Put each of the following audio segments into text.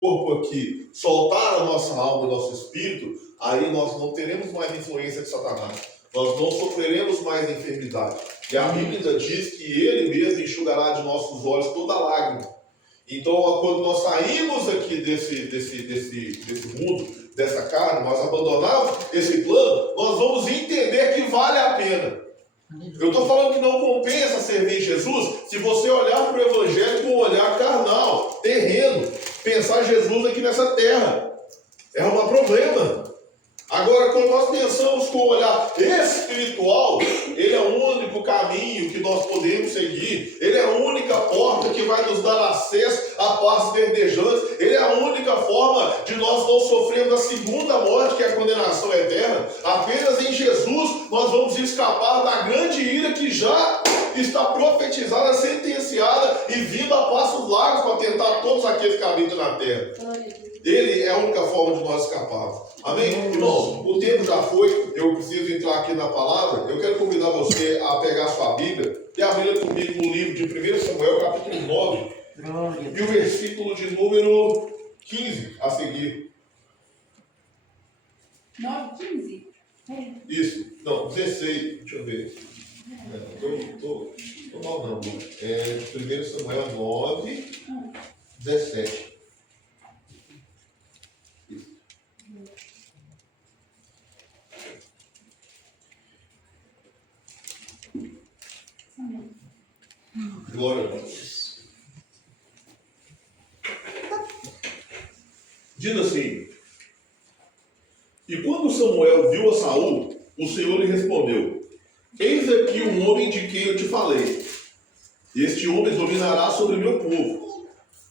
corpo aqui soltar a nossa alma e nosso espírito, aí nós não teremos mais influência de Satanás. Nós não sofreremos mais enfermidade. E a Bíblia diz que Ele mesmo enxugará de nossos olhos toda lágrima. Então, quando nós saímos aqui desse mundo, dessa carne, nós abandonarmos esse plano, nós vamos entender que vale a pena. Eu estou falando que não compensa servir Jesus se você olhar para o Evangelho com um olhar carnal, terreno, pensar Jesus aqui nessa terra. É um problema. Agora, quando nós pensamos com um olhar espiritual, Ele é o único caminho que nós podemos seguir. Ele é a única porta que vai nos dar acesso a pastos verdejantes. Ele é a única forma de nós não sofrermos a segunda morte, que é a condenação eterna. Apenas em Jesus nós vamos escapar da grande ira que já está profetizada, sentenciada e vindo a passos largos para tentar todos aqueles que habitam na terra. Ele é a única forma de nós escaparmos. Amém? Irmãos, o tempo já foi, eu preciso entrar aqui na palavra. Eu quero convidar você a pegar a sua Bíblia e abrir comigo no livro de 1 Samuel, capítulo 9, e o versículo de número 15 a seguir. 9, 15? Isso, não, 16, deixa eu ver. Tô mal não. 1 Samuel 9, 17. Glória a Deus. Diz assim: e quando Samuel viu a Saul, o Senhor lhe respondeu: eis aqui um homem de quem eu te falei. Este homem dominará sobre o meu povo.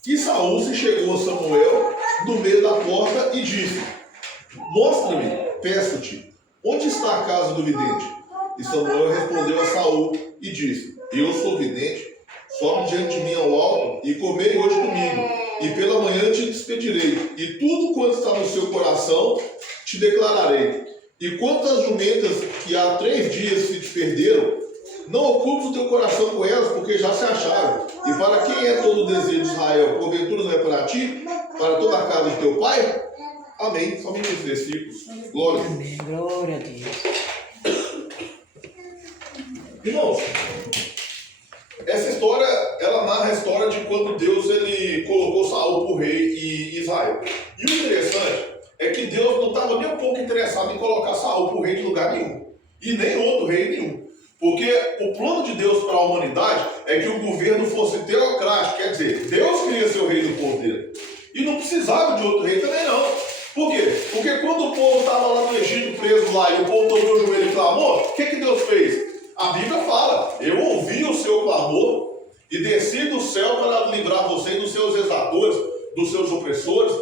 E Saul se chegou a Samuel no meio da porta e disse: mostra-me, peço-te, onde está a casa do vidente? E Samuel respondeu a Saul e disse: eu sou vidente, sobe diante de mim ao alto e comei hoje comigo, e pela manhã te despedirei, e tudo quanto está no seu coração te declararei. E quanto às jumentas que há 3 dias se te perderam, não ocupes o teu coração com elas, porque já se acharam. E para quem é todo o desejo de Israel, porventura não é para ti, para toda a casa de teu pai? Amém. Somente esses versículos. Glória a Deus. Amém. Glória a Deus. Irmãos, essa história, ela narra a história de quando Deus ele colocou Saul por rei em Israel. E o interessante é que Deus não estava nem um pouco interessado em colocar Saul por rei de lugar nenhum. E nem outro rei nenhum. Porque o plano de Deus para a humanidade é que o governo fosse teocrático. Quer dizer, Deus queria ser o rei do povo dele. E não precisava de outro rei também não. Por quê? Porque quando o povo estava lá no Egito preso lá e o povo dobrou o joelho e clamou, o que Deus fez? A Bíblia fala: eu ouvi o seu clamor e desci do céu para livrar vocês dos seus exatores, dos seus opressores.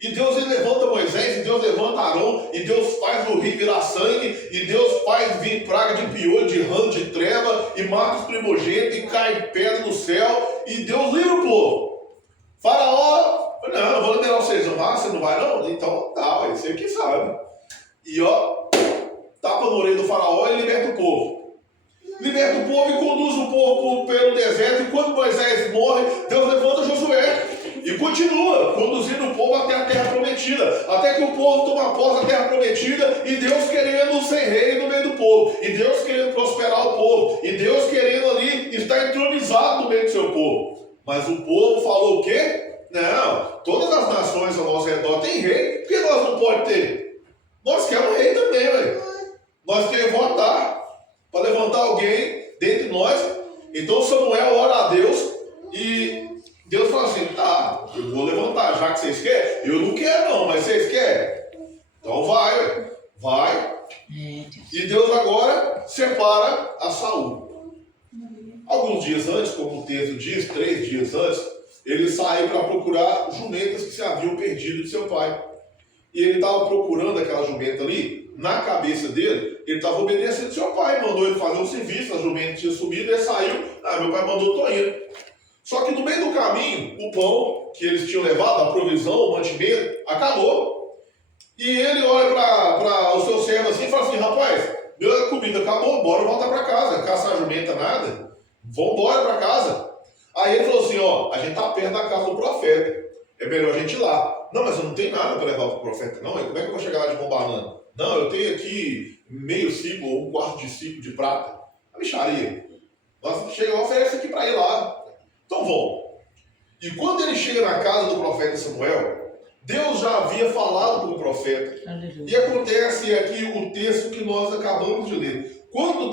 E Deus ele levanta Moisés, e Deus levanta Arão, e Deus faz o rio virar sangue, e Deus faz vir praga de piolho, de rã, de treva, e mata os primogênitos, e cai pedra no céu, e Deus livra o povo. Faraó, não vou liberar vocês, você não vai não? Então tá, você que sabe. E tapa no orelho do faraó e liberta o povo. Liberta o povo e conduz o povo pelo deserto, e quando Moisés morre, Deus levanta Josué. E continua conduzindo o povo até a terra prometida, até que o povo toma posse da terra prometida, e Deus querendo ser rei no meio do povo, e Deus querendo prosperar o povo, e Deus querendo ali estar entronizado no meio do seu povo. Mas o povo falou o quê? Não, todas as nações ao nosso redor têm rei, por que nós não podemos ter? Nós queremos rei também, velho. Nós queremos votar para levantar alguém dentre nós. Então Samuel ora a Deus, e Deus fala assim: tá, eu vou levantar, já que vocês querem. Eu não quero não, mas vocês querem? Então vai. E Deus agora separa a Saul. Alguns dias antes, como o texto diz, 3 dias antes, ele saiu para procurar jumentas que se haviam perdido de seu pai. E ele estava procurando aquela jumenta ali, na cabeça dele, ele estava obedecendo seu pai, mandou ele fazer um serviço, a jumenta tinha subido, ele saiu, meu pai mandou, tô indo. Só que no meio do caminho, o pão que eles tinham levado, a provisão, o mantimento, acabou. E ele olha para o seu servo assim e fala assim: rapaz, minha comida acabou, bora voltar para casa, caçar a jumenta nada, vamos embora para casa. Aí ele falou assim: a gente está perto da casa do profeta. É melhor a gente ir lá. Não, mas eu não tenho nada para levar para o profeta, não. Como é que eu vou chegar lá de mão banana? Não, eu tenho aqui meio ciclo ou um quarto de ciclo de prata. A mixaria. Nós chega, oferece aqui para ir lá. Então vão. E quando ele chega na casa do profeta Samuel, Deus já havia falado com o profeta. Aleluia. E acontece aqui o texto que nós acabamos de ler. Quando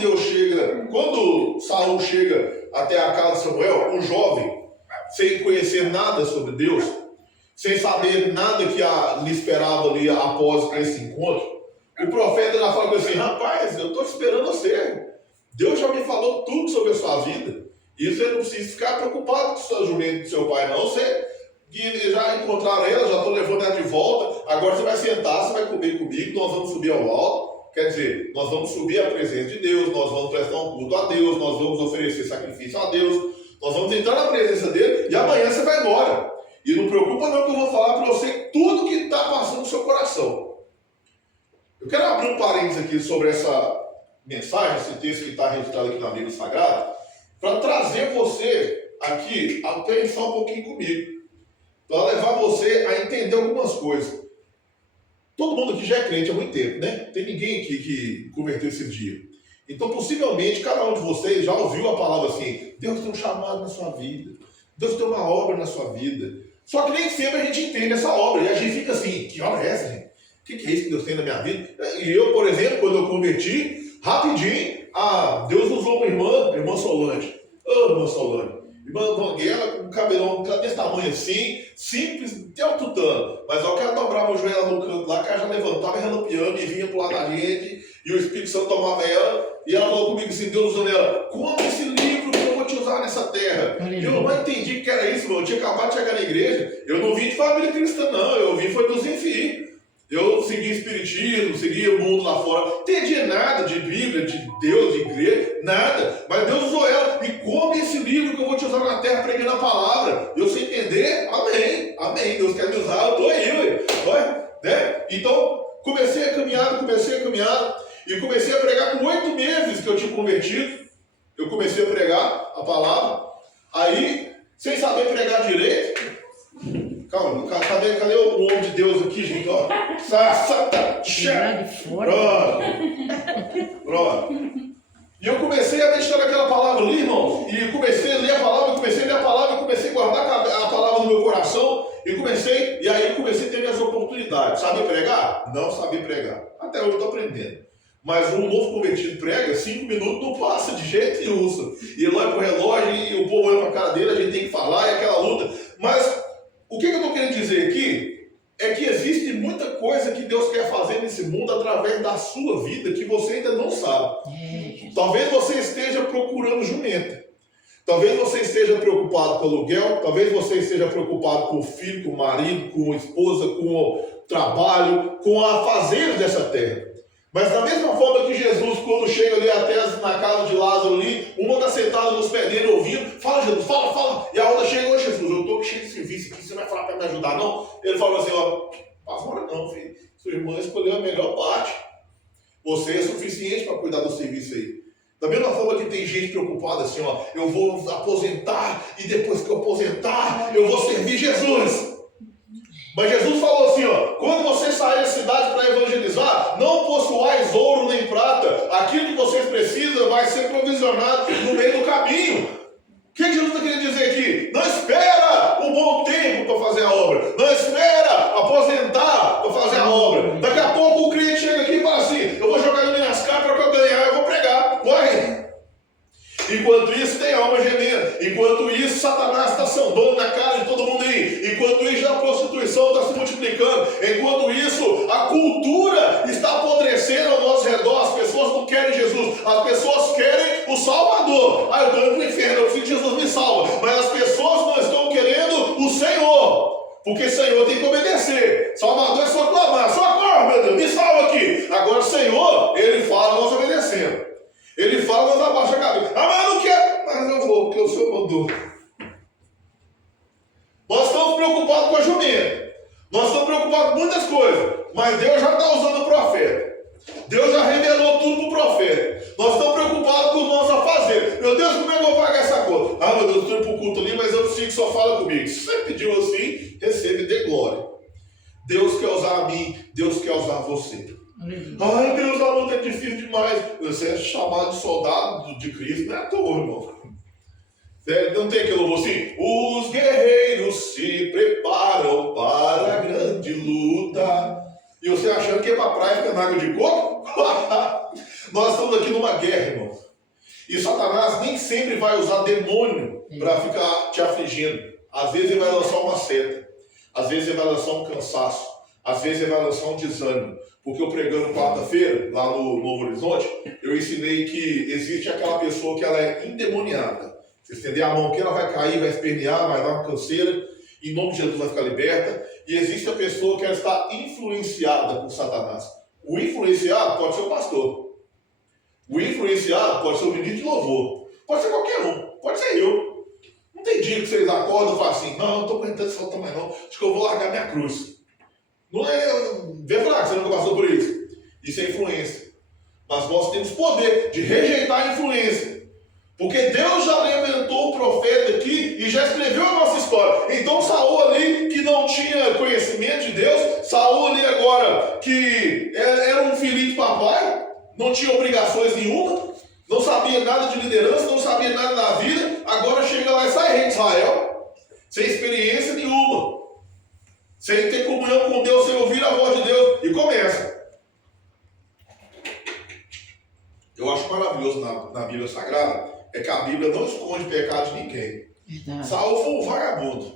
Saul chega até a casa de Samuel, um jovem, sem conhecer nada sobre Deus, sem saber nada que lhe esperava ali após esse encontro, o profeta já fala assim: rapaz, eu estou esperando você. Deus já me falou tudo sobre a sua vida. E você não precisa ficar preocupado com o seu jumento do seu pai, não. Você já encontraram ela, já estou levando ela de volta. Agora você vai sentar, você vai comer comigo, nós vamos subir ao alto. Quer dizer, nós vamos subir à presença de Deus, nós vamos prestar um culto a Deus, nós vamos oferecer sacrifício a Deus, nós vamos entrar na presença dele e amanhã você vai embora. E não preocupa não que eu vou falar para você tudo que está passando no seu coração. Eu quero abrir um parênteses aqui sobre essa mensagem, esse texto que está registrado aqui na Bíblia Sagrada, para trazer você aqui a pensar um pouquinho comigo, para levar você a entender algumas coisas. Todo mundo aqui já é crente há muito tempo, né? Tem ninguém aqui que converteu esses dias. Então, possivelmente, cada um de vocês já ouviu a palavra assim: Deus tem um chamado na sua vida, Deus tem uma obra na sua vida. Só que nem sempre a gente entende essa obra, e a gente fica assim: que obra é essa, gente? O que é isso que Deus tem na minha vida? E eu, por exemplo, quando eu converti, rapidinho, Deus usou uma irmã Solange. Irmã Solange. Irmã Vanguela com um cabelão desse tamanho assim, simples, até o tutano. Mas ao que ela dobrava o joelho no canto lá, que ela já levantava e relampeando e vinha pro lado da gente, e o Espírito Santo tomava ela, e ela falou comigo assim: Deus usando ela, como esse livro que eu vou te usar nessa terra. E eu não entendi o que era isso, irmão. Eu tinha acabado de chegar na igreja, eu não vim de família cristã, não, eu vim foi dos enfim. Eu segui espiritismo, segui o mundo lá fora, não entendi nada de Bíblia, de Deus, de igreja, nada. Mas Deus usou ela. E come esse livro que eu vou te usar na terra, pregando a palavra. Eu sei entender, amém, amém. Deus quer me usar, eu estou aí, né? Então, comecei a caminhar, e comecei a pregar com 8 meses que eu tinha convertido. Eu comecei a pregar a palavra. Aí, sem saber pregar direito, calma, cadê o homem de Deus aqui, gente? Ó. Pronto. E eu comecei a meditar naquela palavra ali, irmão. E comecei a ler a palavra, comecei a guardar a palavra no meu coração. E aí eu comecei a ter minhas oportunidades. Sabe pregar? Não sabia pregar. Até hoje eu estou aprendendo. Mas um novo convertido prega, 5 minutos não passa de jeito nenhum. E ele olha pro relógio e o povo olha pra cara dele, a gente tem que falar, e aquela luta. Mas o que eu estou querendo dizer aqui é que existe muita coisa que Deus quer fazer nesse mundo através da sua vida que você ainda não sabe. Talvez você esteja procurando jumenta. Talvez você esteja preocupado com o aluguel. Talvez você esteja preocupado com o filho, com o marido, com a esposa, com o trabalho, com a fazenda dessa terra. Mas da mesma forma que Jesus, quando chega ali até na casa de Lázaro ali, uma está sentada nos pés dele ouvindo: fala Jesus, fala. E a outra chega: ô Jesus, eu estou cheio de serviço aqui, você vai falar para me ajudar não? Ele fala assim: ó, passa hora não, filho. Sua irmã escolheu a melhor parte. Você é suficiente para cuidar do serviço aí. Da mesma forma que tem gente preocupada assim, ó, eu vou aposentar e depois que eu aposentar, eu vou servir Jesus. Mas Jesus falou assim, ó: quando você sair da cidade para evangelizar, não possuais ouro nem prata, aquilo que vocês precisam vai ser provisionado no meio do caminho. O que Jesus está querendo dizer aqui? Não espera o bom tempo para fazer a obra, não espera aposentar para fazer a obra. Daqui a pouco o cliente chega aqui e fala assim: eu vou jogar no Minascar para eu ganhar, eu vou pregar, corre. Enquanto isso, tem alma gemendo. Enquanto isso, Satanás está sambando na cara de todo mundo aí. Enquanto isso, a prostituição está se multiplicando. Enquanto isso, a cultura está apodrecendo ao nosso redor. As pessoas não querem Jesus. As pessoas querem o Salvador. Eu estou indo para o inferno, eu preciso que Jesus me salva. Mas as pessoas não estão querendo o Senhor. Porque o Senhor tem que obedecer. Salvador é só clamar: socorro, meu Deus, me salva aqui. Agora o Senhor, Ele fala, nós obedecemos. Ele fala, nós abaixamos a cabeça: mas eu não quero. Mas eu vou, porque o Senhor mandou. Nós estamos preocupados com a jumenta. Nós estamos preocupados com muitas coisas. Mas Deus já está usando o profeta. Deus já revelou tudo para o profeta. Nós estamos preocupados com os nossos afazeres. Meu Deus, como é que eu vou pagar essa conta? Ah, meu Deus, eu estou indo para o culto ali, mas eu preciso que só fala comigo. Se você pediu assim, recebe de glória. Deus quer usar a mim, Deus quer usar você. Ai, Deus, a luta é difícil demais. Você é chamado de soldado de Cristo, não é à toa, irmão. Não tem aquele louvor assim? Os guerreiros se preparam para a grande luta. E você achando que é para a praia ficar na água de coco? Nós estamos aqui numa guerra, irmão. E Satanás nem sempre vai usar demônio para ficar te afligindo. Às vezes ele vai lançar uma seta. Às vezes ele vai lançar um cansaço. Às vezes ele vai lançar um desânimo. Porque eu pregando quarta-feira, lá no Novo Horizonte, eu ensinei que existe aquela pessoa que ela é endemoniada. Você estender a mão que ela vai cair, vai espernear, vai dar uma canseira. Em nome de Jesus vai ficar liberta. E existe a pessoa que ela está influenciada por Satanás. O influenciado pode ser o pastor. O influenciado pode ser o ministro de louvor. Pode ser qualquer um. Pode ser eu. Não tem dia que vocês acordam e falam assim, não, não estou aguentando esse falta mais não. Acho que eu vou largar minha cruz. Não é verdade, você nunca passou por isso. Isso é influência. Mas nós temos poder de rejeitar a influência. Porque Deus já levantou o profeta aqui e já escreveu a nossa história. Então Saul ali, que não tinha conhecimento de Deus, Saul ali agora, que era um filhinho de papai, não tinha obrigações nenhuma, não sabia nada de liderança, não sabia nada da vida, agora chega lá e sai rei de Israel, sem experiência nenhuma, sem ter comunhão com Deus, sem ouvir a voz de Deus, e começa. Eu acho maravilhoso na Bíblia Sagrada, é que a Bíblia não esconde pecado de ninguém. Verdade. Saul foi um vagabundo.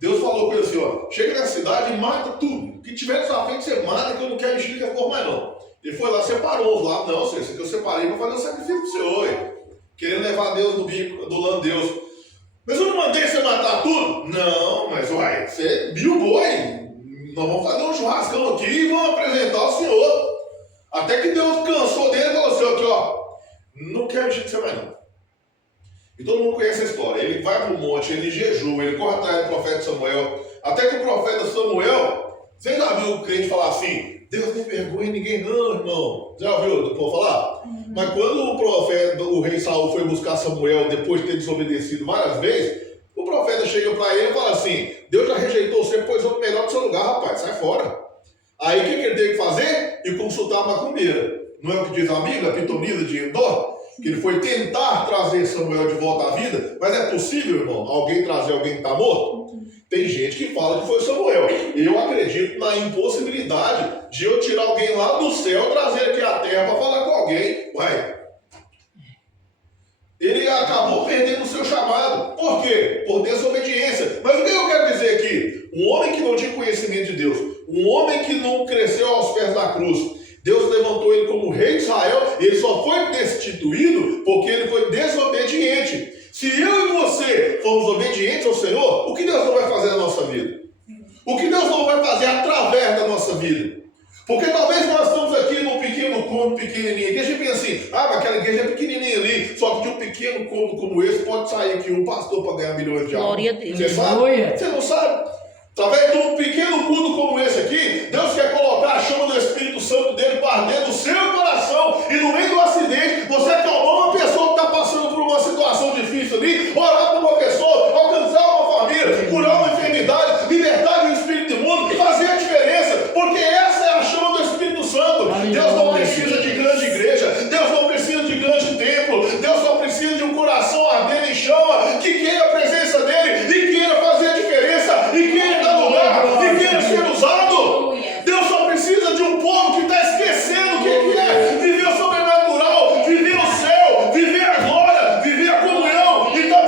Deus falou com ele assim, ó, chega na cidade e mata tudo. O que tiver na sua frente, você mata, que eu não quero mexer com a cor mais não. Ele foi lá, separou os lados. Não, senhor, esse aqui eu separei para fazer um sacrifício para o senhor. Hein? Querendo levar Deus no bico, adulando Deus. Mas eu não mandei você matar tudo? Não, mas uai, você viu o boi. Nós vamos fazer um churrascão aqui e vamos apresentar o senhor. Até que Deus cansou dele e falou assim, aqui ó, não quero mexer com você mais não. E todo mundo conhece a história. Ele vai para o monte, ele jejua, ele corre atrás do profeta Samuel. Até que o profeta Samuel, você já viu o crente falar assim, Deus não vergonha ninguém não, irmão. Já ouviu o povo falar? Mas quando o profeta, o rei Saul foi buscar Samuel, depois de ter desobedecido várias vezes, o profeta chega para ele e fala assim, Deus já rejeitou você, pôs outro melhor do seu lugar, rapaz, sai fora. Aí o que ele tem que fazer? Ir consultar a macumbeira. Não é o que diz a Bíblia, a pitonisa de Endor? Que ele foi tentar trazer Samuel de volta à vida, mas é possível, irmão, alguém trazer alguém que está morto? Tem gente que fala que foi Samuel. Eu acredito na impossibilidade de eu tirar alguém lá do céu, trazer aqui à terra para falar com alguém. Ué, ele acabou perdendo o seu chamado. Por quê? Por desobediência. Mas o que eu quero dizer aqui? Um homem que não tinha conhecimento de Deus, um homem que não cresceu aos pés da cruz, Deus levantou ele como rei de Israel, e ele só foi destituído porque ele foi desobediente. Se eu e você formos obedientes ao Senhor, o que Deus não vai fazer na nossa vida? O que Deus não vai fazer através da nossa vida? Porque talvez nós estamos aqui num pequeno cômodo pequenininho aqui, a gente pensa assim, mas aquela igreja é pequenininha ali, só que de um pequeno cômodo como esse pode sair aqui um pastor para ganhar milhões de almas. Glória a Deus. Você sabe? Você não sabe? Através de um pequeno culto como esse aqui, Deus quer colocar a chama do Espírito Santo dele para dentro do seu coração, e no meio do acidente, você acalmar uma pessoa que está passando por uma situação difícil ali, orar por uma pessoa, alcançar uma família, curar uma enfermidade, libertar de um espírito imundo, fazer a diferença, porque essa é a chama do Espírito Santo. Deus não precisa de grande igreja, Deus não precisa de grande templo, Deus só precisa de um coração ardendo em chama, que queira a presença dele, e queira fazer a diferença, e queira dar lugar, e queira ser usado. Deus só precisa de um povo que está esquecendo o que é viver o sobrenatural, viver o céu, viver a glória, viver a comunhão, e está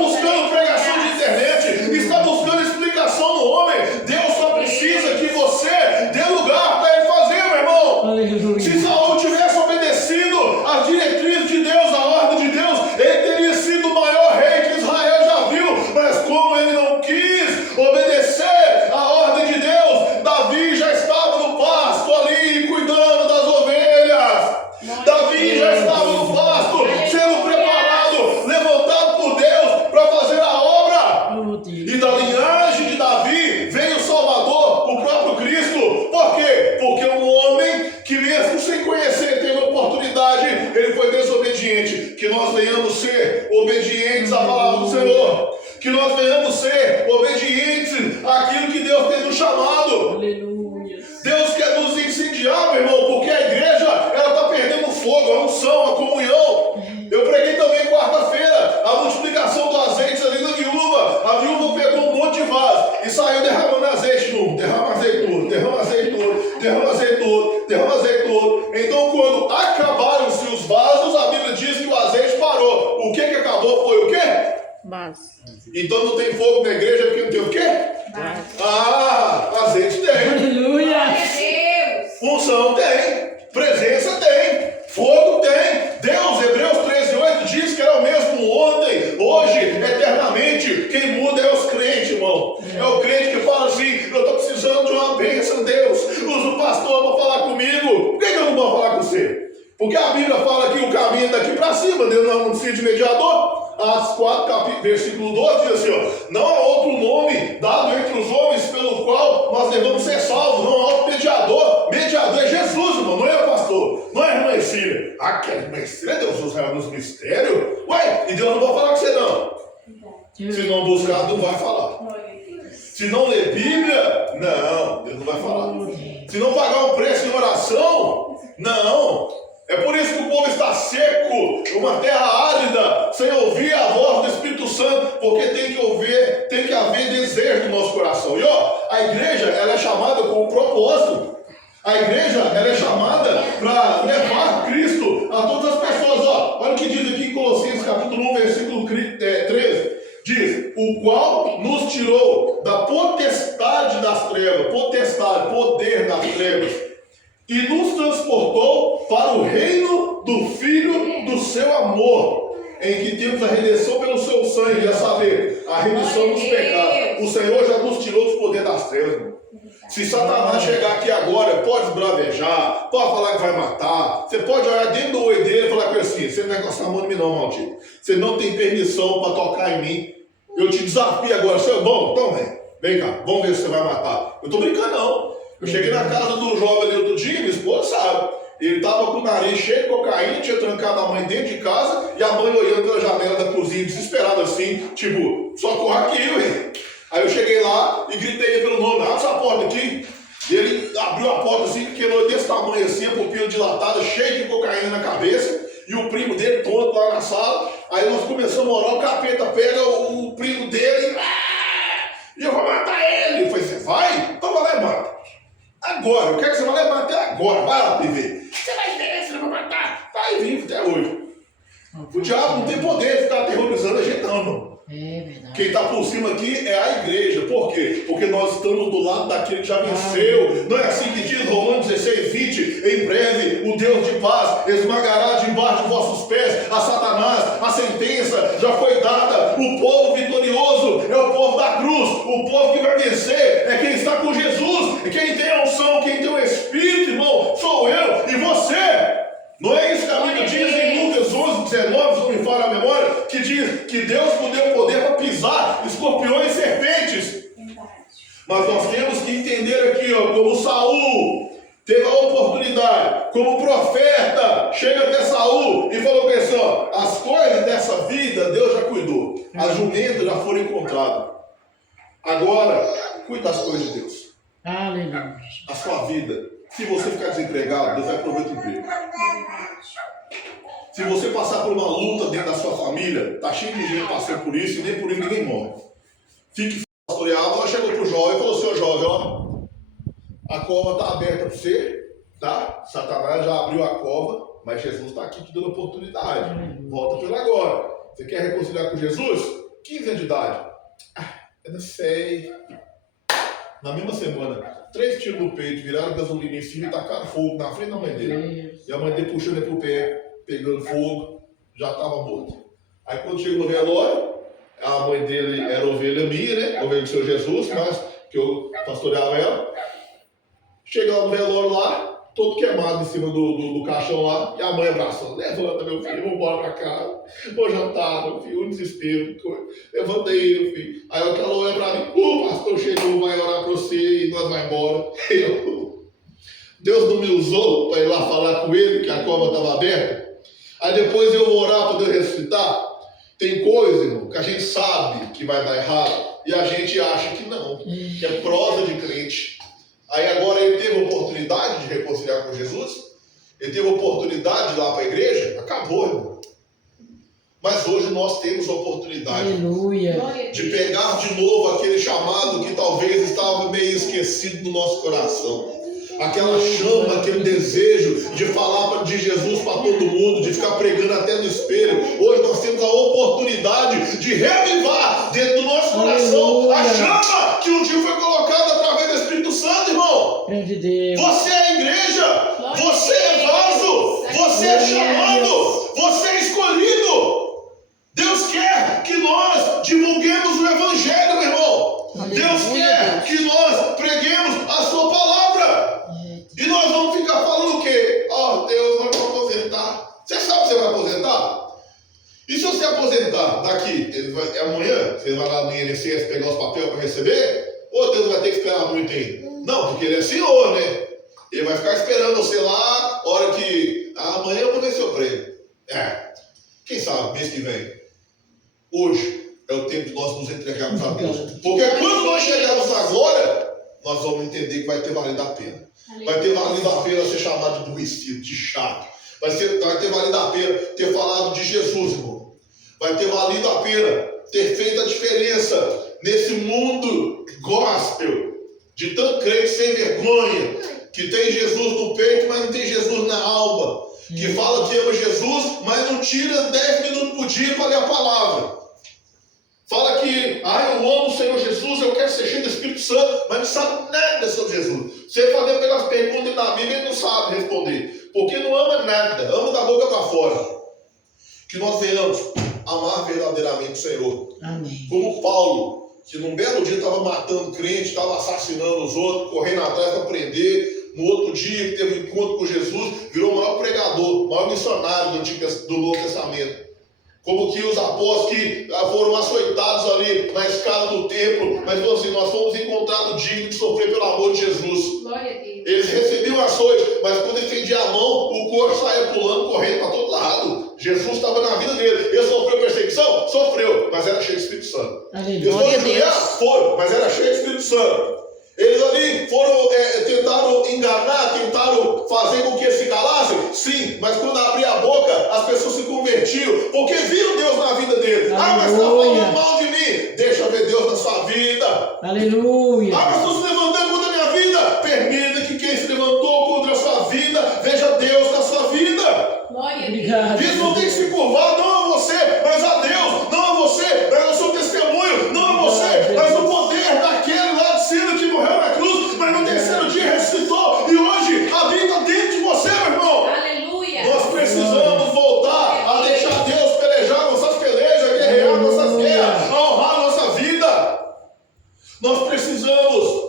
obediente, que nós venhamos ser obedientes à palavra do Senhor, que nós venhamos ser obedientes àquilo que Deus tem nos chamado. Aleluia. Deus quer nos incendiar, meu irmão, porque a igreja, ela está perdendo fogo, a unção, a comunhão. Eu preguei também quarta-feira a multiplicação do azeite ali na viúva. A viúva pegou um monte de vaso e saiu derramando azeite. Derrama azeite todo, derrama azeite todo, derrama azeite todo, derrama azeite todo. Então, quando acabaram-se os vasos, a Bíblia diz que o azeite parou. O que acabou foi o quê? Vaso. Então não tem fogo na igreja porque não tem o quê? Azeite tem. Aleluia. Unção tem, presença tem, fogo tem. Deus, Hebreus 13:8 diz que era o mesmo ontem, hoje, eternamente. Quem muda é os crentes, irmão. É o crente que fala assim: eu estou precisando de uma bênção, Deus. Usa o pastor para falar comigo. Por que eu não vou falar com você? Porque a Bíblia fala que o caminho é daqui para cima, Deus não precisa de mediador. Atos 4, versículo 12 diz assim: ó, não há outro nome dado entre os homens pelo qual nós devemos ser salvos. Não há outro mediador. Mediador é Jesus, irmão, não é o pastor, não é a irmã Cília. Que a irmã Cília, Deus usa ela nos mistérios. Ué, e Deus não vai falar com você não. Se não buscar, não vai falar. Se não ler Bíblia, não, Deus não vai falar. Se não pagar um preço em oração, não. É por isso que o povo está seco, uma terra árida, sem ouvir a voz do Espírito Santo, porque tem que haver desejo no nosso coração. E ó, a igreja, ela é chamada com um propósito. A igreja, ela é chamada para levar Cristo a todas as pessoas. Ó, olha o que diz aqui em Colossenses capítulo 1, versículo 13. Diz: o qual nos tirou da potestade das trevas, poder das trevas, e nos transportou para o reino do Filho do seu amor, em que temos a redenção pelo seu sangue, a saber, a remissão dos pecados. O Senhor já nos tirou do poder das trevas, irmão. Se Satanás chegar aqui agora, pode esbravejar, pode falar que vai matar, você pode olhar dentro do olho dele e falar com ele assim: você não é gostar muito de mim não, maldito. Você não tem permissão para tocar em mim. Eu te desafio agora, você é bom? Então vem cá, vamos ver se você vai matar. Eu estou brincando não. Eu cheguei na casa do jovem ali outro dia, minha esposa sabe. Ele estava com o nariz cheio de cocaína, tinha trancado a mãe dentro de casa e a mãe olhando pela janela da cozinha, desesperada assim, tipo, socorro aqui, ué. Aí eu cheguei lá e gritei pelo nome: abre essa porta aqui. E ele abriu a porta assim, pequeno desse tamanho assim, a pupila dilatada, cheio de cocaína na cabeça, e o primo dele tonto lá na sala. Aí nós começamos a orar, o capeta pega o primo dele e eu vou matar ele. Eu falei: você vai? Então vai lá e mata. Agora, eu quero que você vá lá até agora. Vai lá, PV. Você vai ver, você não vai matar. Tá aí vivo até hoje. O diabo não tem poder de ficar aterrorizando a gente não, irmão. É verdade. Quem está por cima aqui é a igreja. Por quê? Porque nós estamos do lado daquele que já venceu. Não é assim que diz Romanos 16:20? Em breve o Deus de paz esmagará debaixo de vossos pés a Satanás. A sentença já foi dada. O povo vitorioso é o povo da cruz. O povo que vai vencer é quem está com Jesus. Quem tem a unção, quem tem o Espírito, irmão, sou eu e você. Não é isso que a Bíblia diz em Lucas 11:19, se não me falha a memória, que diz que Deus nos deu poder para pisar escorpiões e serpentes. Mas nós temos que entender aqui, ó, como Saul teve a oportunidade, como profeta, chega até Saul e falou para ele assim: ó, as coisas dessa vida Deus já cuidou, as jumentas já foram encontradas. Agora, cuida das coisas de Deus. Aleluia. A sua vida. Se você ficar desempregado, Deus vai prover o emprego. Se você passar por uma luta dentro da sua família, tá cheio de gente passando por isso e nem por isso ninguém morre. Fique pastoreado. Ela chegou pro jovem e falou: seu jovem, ó, a cova está aberta para você, tá? Satanás já abriu a cova, mas Jesus está aqui te dando oportunidade. Volta pelo agora. Você quer reconciliar com Jesus? 15 anos de idade. Eu não sei. Na mesma semana, 3 tiros no peito, viraram gasolina em cima e tacaram fogo na frente da mãe dele. E a mãe dele puxando ele pro pé, pegando fogo, já estava morto. Aí quando chegou no velório, a mãe dele era ovelha minha, né? Ovelha do Senhor Jesus, mas que eu pastoreava ela. Chega lá no velório lá, todo queimado em cima do caixão lá, e a mãe abraçando: levanta, meu filho, vamos embora pra casa. Vou jantar, meu filho, um desespero. Levanta aí, meu filho. Aí aquela olha pra mim: o pastor chegou, vai orar pra você e nós vamos embora. Deus não me usou para ir lá falar com ele que a cova estava aberta. Aí depois eu vou orar para Deus ressuscitar. Tem coisa, irmão, que a gente sabe que vai dar errado e a gente acha que não, que é prosa de crente. Aí agora ele teve a oportunidade de reconciliar com Jesus, ele teve a oportunidade de ir lá para a igreja, acabou, irmão. Mas hoje nós temos a oportunidade de pegar de novo aquele chamado que talvez estava meio esquecido no nosso coração. Aquela chama, aquele desejo de falar de Jesus para todo mundo, de ficar pregando até no espelho. Hoje nós temos a oportunidade de reavivar dentro do nosso coração a chama que um dia foi colocada através do Espírito Santo, irmão. Você é a igreja, você é vaso, você é chamado, você é escolhido. Deus quer que nós divulguemos o Evangelho, meu irmão. Deus quer que nós preguemos a sua palavra. E nós vamos ficar falando o quê? Deus vai me aposentar. Você sabe que você vai aposentar? E se você aposentar daqui, amanhã, você vai lá no INSS pegar os papéis para receber? Ou Deus vai ter que esperar muito ainda? Não, porque Ele é Senhor, né? Ele vai ficar esperando você lá, hora que amanhã eu vou ver seu prêmio. Quem sabe, mês que vem. Hoje é o tempo de nós nos entregarmos a Deus. Porque quando nós chegarmos à glória, nós vamos entender que vai ter valido a pena. Vai ter valido a pena ser chamado de aborrecido, de chato. Vai ter valido a pena ter falado de Jesus, irmão. Vai ter valido a pena ter feito a diferença nesse mundo gospel de tanto crente sem vergonha, que tem Jesus no peito, mas não tem Jesus na alma. Que fala que ama Jesus, mas não tira 10 minutos por dia para ler a palavra. Fala que, eu amo o Senhor Jesus, eu quero ser cheio do Espírito Santo, mas não sabe nada sobre Jesus. Você fazer pelas perguntas da Bíblia, ele não sabe responder. Porque não ama nada, ama da boca para fora. Que nós venhamos amar verdadeiramente o Senhor. Amém. Como Paulo, que num belo dia estava matando crente, estava assassinando os outros, correndo atrás para prender. No outro dia, que teve um encontro com Jesus, virou o maior pregador, o maior missionário do Novo Testamento. Como que os apóstolos que foram açoitados ali na escada do templo, mas assim, nós fomos encontrados dignos de sofrer pelo amor de Jesus. Glória a Deus. Eles recebiam açoite, mas quando estendia a mão, o corpo saía pulando, correndo para todo lado. Jesus estava na vida dele. Ele sofreu perseguição? Sofreu, mas era cheio de Espírito Santo. Eles foram judiar? Foram, mas era cheio de Espírito Santo. Eles ali tentaram enganar, tentaram fazer com que se calassem? Sim, mas quando abria a boca, as pessoas se convertiam, porque viram Deus na vida deles. Mas está falando mal de mim. Deixa ver Deus na sua vida. Aleluia. Mas estou se levantando contra a minha vida. Permita que quem se levantou contra a sua vida, veja Deus na sua vida. Glória a Deus. Eles não tem que se curvar, não a você, mas a Deus. Não a você, mas ao seu testemunho. Não a você, mas o poder daquele lá de cima que morreu na cruz, mas no terceiro dia ressuscitou e hoje habita dentro de você, meu irmão. Aleluia. Nós precisamos voltar a deixar Deus pelejar nossas pelejas, guerrear nossas guerras, a honrar nossa vida. Nós precisamos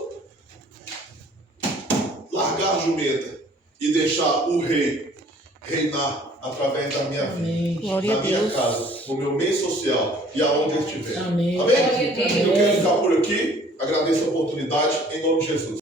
largar a jumenta e deixar o rei reinar através da minha vida, Glória na a minha Deus. casa, no meu meio social e aonde eu estiver. Amém. Amém? Glória a Deus. Eu quero ficar por aqui. Agradeço a oportunidade em nome de Jesus.